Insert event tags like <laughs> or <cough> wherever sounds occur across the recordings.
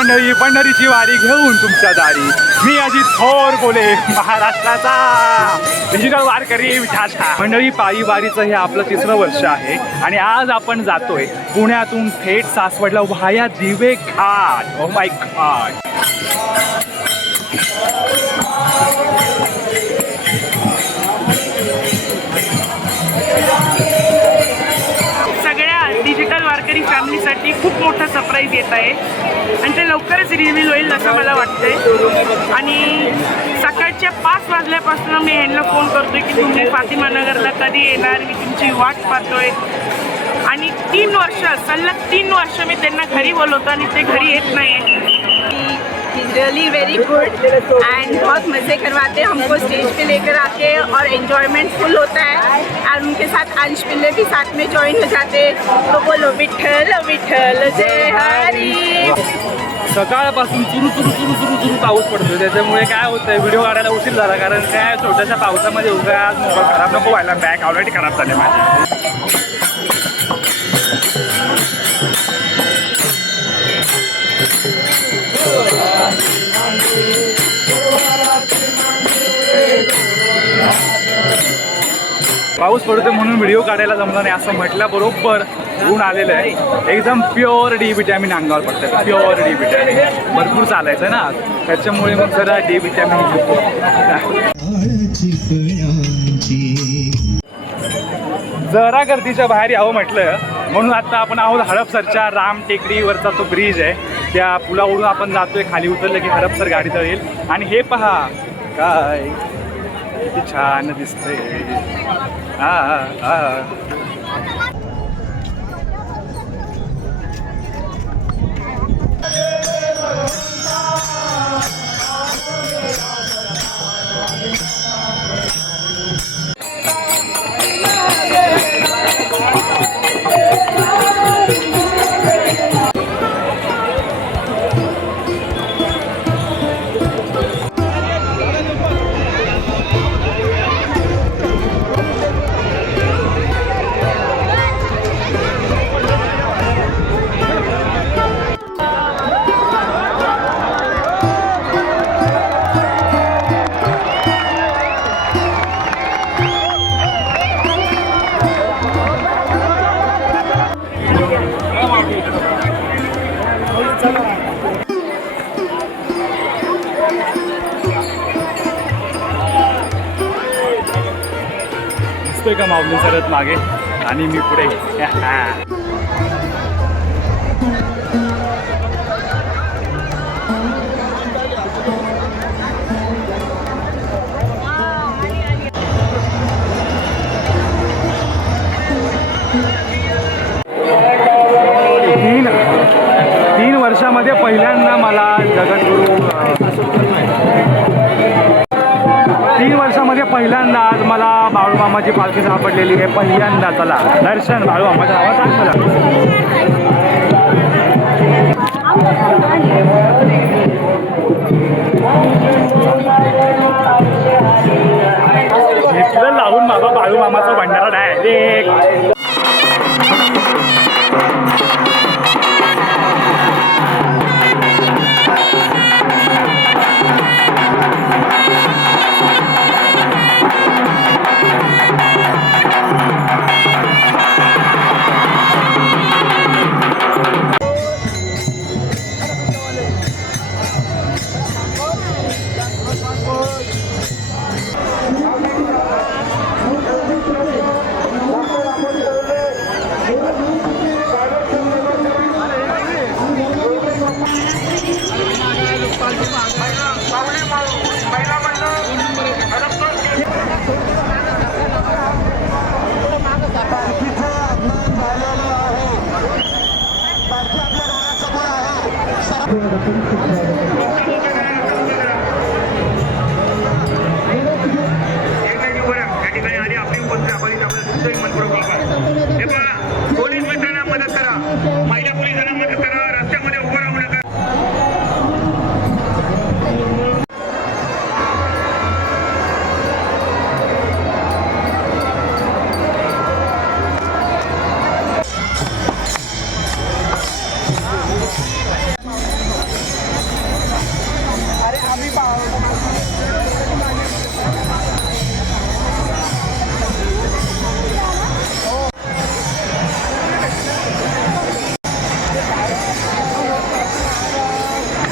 मंडळी पंढरीची वारी घेऊन तुमच्या दारी. मी अजित थोर बोले महाराष्ट्राचा. डिजिटल वारकरी विठाठा मंडळी पायी वारीचं हे आपलं तिसरं वर्ष आहे आणि आज आपण जातोय पुण्यातून थेट सासवडला वाया दिवे घाट. ओ माय घाट मोठा येत आहे. आणि ते लवकरच रिव्हील होईल असं मला वाटतंय. आणि सकाळच्या पाच वाजल्यापासून मी ह्यांना फोन करतोय की तुम्ही फातिमा नगरला कधी येणार? मी तुमची वाट पाहतोय. आणि तीन वर्ष सलग तीन वर्ष मी त्यांना घरी बोलवतो आणि ते घरी येत नाही रियली वेरी गुड एंड बहुत मज़े करवाते हैं हमको स्टेज पे लेकर आते हैं और एंजॉयमेंट फुल होता है। और उनके साथ अंश पिल्ले भी साथ में ज्वाइन हो जाते। तो बोलो विठ्ठल विठ्ठल जय हरी। सकाळपासून चुरू चुरू चुरू चुरू चुरू पाऊस पडतो त्याच्यामुळे काय होतंय व्हिडिओ काढायला उशीर झाला कारण काय छोट्याशा पावसामध्ये उगा आज मोबाईल खराब नको व्हायला. बॅग ऑलरेडी खराब झाले माझे. पाऊस पडतो म्हणून व्हिडिओ काढायला जमला नाही असं म्हटल्याबरोबर ऊन आलेलं आहे. एकदम प्युअर डी विटॅमिन अंगावर पडतं प्युअर डी विटॅमिन भरपूर चालायचं आहे ना. त्याच्यामुळे मग जरा डी विटॅमिन जरा गर्दीच्या बाहेर यावं म्हटलं. म्हणून आता आपण आहोत हडपसरच्या राम टेकडीवरचा तो ब्रिज आहे. त्या पुलावरून आपण जातोय. खाली उतरलं की हडपसर गाडी येईल आणि हे पहा. काय? किती छान दिसतंय हा हा दिसतोय का माऊली सरत मागे? आणि मी पुढे. तीन तीन वर्षामध्ये पहिल्यांदा मला जगद्गुरू तीन वर्षामध्ये पहिल्यांदा बाळूमामाची पालखी सापडलेली आहे. पहिल्यांदा चला. दर्शन बाळूमामाच्या नावात सांग लावून बाबा बाळूमामाचा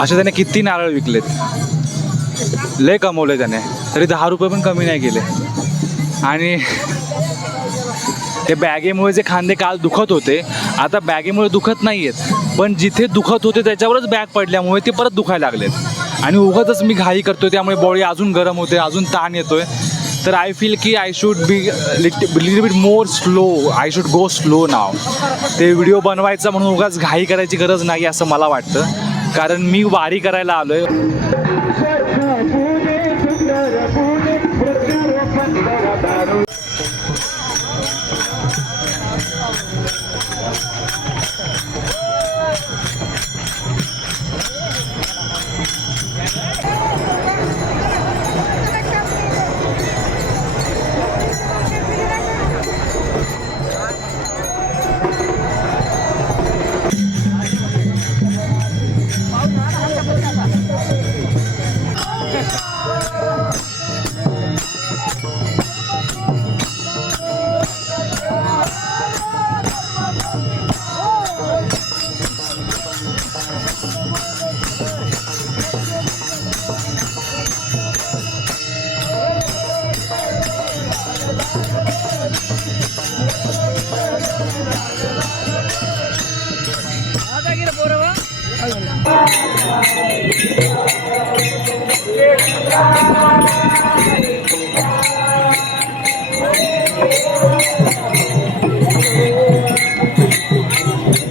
असे त्याने किती नारळ विकलेत? लय कमवले त्याने. तरी दहा रुपये पण कमी नाही केले. आणि ते बॅगेमुळे जे खांदे काल दुखत होते आता बॅगेमुळे दुखत नाही आहेत पण जिथे दुखत होते त्याच्यावरच बॅग पडल्यामुळे ते परत दुखायला लागलेत. आणि उगतच मी घाई करतोय त्यामुळे बॉडी अजून गरम होते अजून ताण येतोय. तर आय फील की I should be little bit more slow I should go slow now ते व्हिडिओ बनवायचा म्हणून उगाच घाई करायची गरज नाही असं मला वाटतं. कारण मी वारी करायला आलो आहे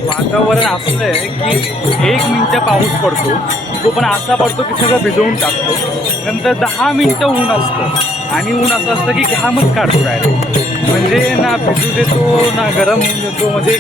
वातावरण असं आहे की एक मिनटं पाऊस पडतो तो पण असा पडतो की सगळं भिजवून टाकतो. नंतर दहा मिनटं ऊन असतं आणि ऊन असं असतं की घामच काढतो डायरेक्ट म्हणजे ना भिजू देतो ना गरम होऊन देतो म्हणजे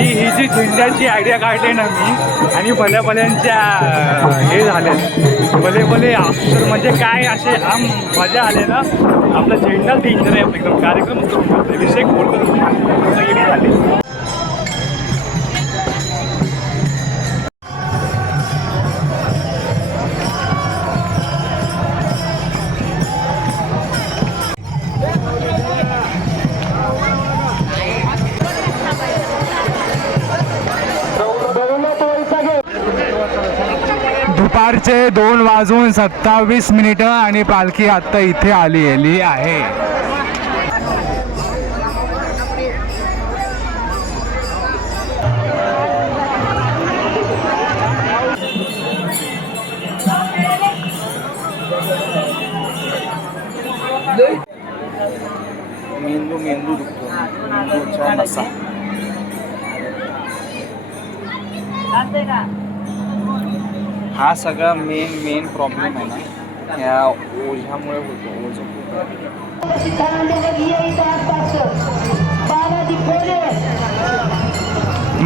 ही ही जी झेंड्याची आयडिया काढली ना मी आणि भल्या भल्यांच्या हे झाले भले भले तर म्हणजे काय असे आम मजा आले ना आपला झेंडा डेंजर आहे एकदम कार्यक्रमच विषय बोलतो. झाले दुपारचे दोन वाजून सत्तावीस मिनिटं आणि पालखी आत्ता इथे आलेली आहे. मेंदू मेंदू दुखतो. मेंदूचा नसा. हा सगळा मेन मेन प्रॉब्लेम आहे ना ह्या ओझ्यामुळे होतो ओझं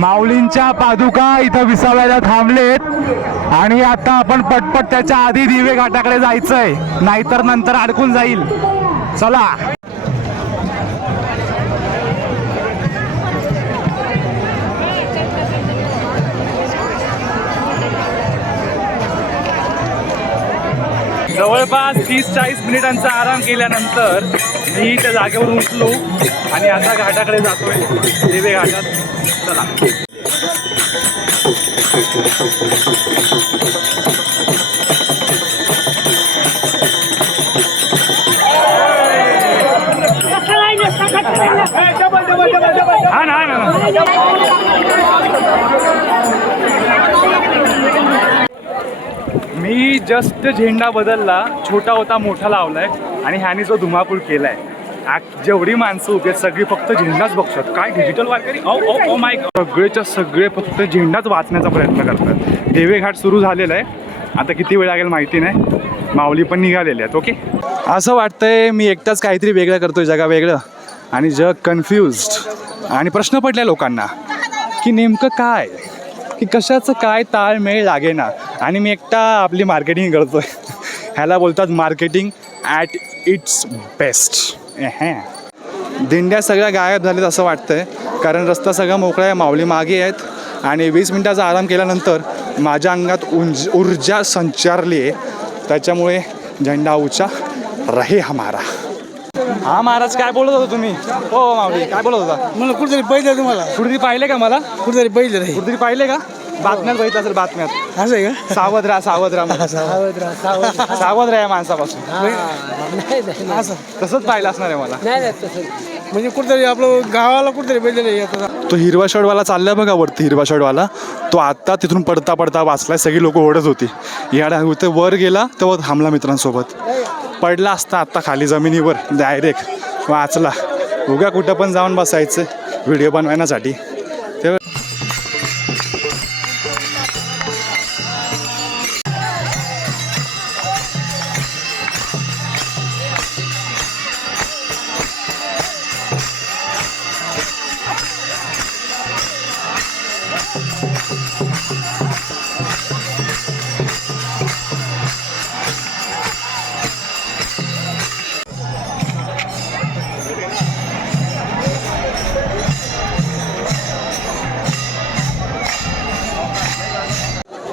माऊलींच्या पादुका इथं विसाव्याला थांबलेत. आणि आता आपण पटपट त्याच्या आधी दिवे घाटाकडे जायचंय. नाहीतर नंतर अडकून जाईल. चला. जवळपास तीस चाळीस मिनिटांचा आराम केल्यानंतर मी त्या जागेवर उठलो आणि आता घाटाकडे जातोय देवे घाटात. चला. हा ना हा ना मी जस्ट झेंडा बदलला छोटा होता मोठा लावलाय आणि ह्याने जो धुमाकूळ केलाय. जेवढी माणसं उभी आहेत सगळी फक्त झेंडाच बघतात. काय digital Warkari? O O oh my सगळेच्या सगळे फक्त झेंडाच वाचण्याचा प्रयत्न करतात. देवेघाट सुरू झालेला आहे. आता किती वेळ लागेल माहिती नाही. माऊली पण निघालेले आहेत ओके असं वाटतंय मी एकटाच काहीतरी वेगळं करतोय जगा वेगळं. आणि जग कन्फ्युज्ड आणि प्रश्न पडल्या लोकांना की नेमकं काय? की कशाचं काय ताळमेळ लागेना. आणि मी एकटा आपली मार्केटिंग करतो आहे ह्याला बोलतात मार्केटिंग ॲट इट्स बेस्ट दिंड्या सगळ्या गायब झाल्यात असं वाटतंय. कारण रस्ता सगळा मोकळा आहे माऊली मागे आहेत. आणि वीस मिनटाचा आराम केल्यानंतर माझ्या अंगात उंज ऊर्जा संचारली आहे. त्याच्यामुळे झेंडा उचा रहे हमारा. हा महाराज काय बोलत होता तुम्ही? हो माऊली काय बोलत होता? मला कुठेतरी पाहिजे तुम्हाला कुठेतरी पाहिले का मला? कुठेतरी पाहिजे नाही कुठेतरी पाहिले का? बातम्यात बघितलं असेल बातम्यात. असं आहे का? सावध राहा सावध राहा सावध राहा सावध राहा. सावध राहा या माणसापासून. नाही नाही नाही. असं. तसंच पाहिलं असणार आहे मला. नाही नाही तसं म्हणजे कुठेतरी आपलं गावाला कुठेतरी पाहिजे तो हिरवा शर्टवाला चालला बघा वरती हिरवा शर्टवाला तो आत्ता तिथून पडता पडता वाचलाय सगळी लोक ओढत होती. याडा ते वर गेला तेव्हा थांबला मित्रांसोबत. पडला असता आत्ता खाली जमिनीवर डायरेक्ट वाचला. उगा कुठं पण जाऊन बसायचं व्हिडिओ बनवण्यासाठी.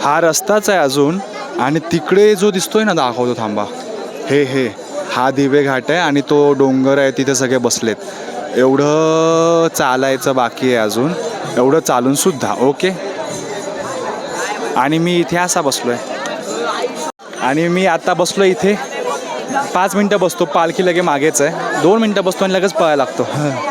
हा रस्ताच आहे अजून आणि तिकडे जो दिसतोय ना दाखवतो थांबा. हे हे हा दिवे घाट आहे आणि तो डोंगर आहे तिथे सगळे बसलेत. एवढं चालायचं बाकी आहे अजून. एवढं चालून सुद्धा ओके? आणि मी इथे असा बसलोय. आणि मी आता बसलो इथे. पाच मिनटं बसतो पालखी लगे मागेच आहे. दोन मिनटं बसतो आणि लगेच पळायला लागतो. <laughs>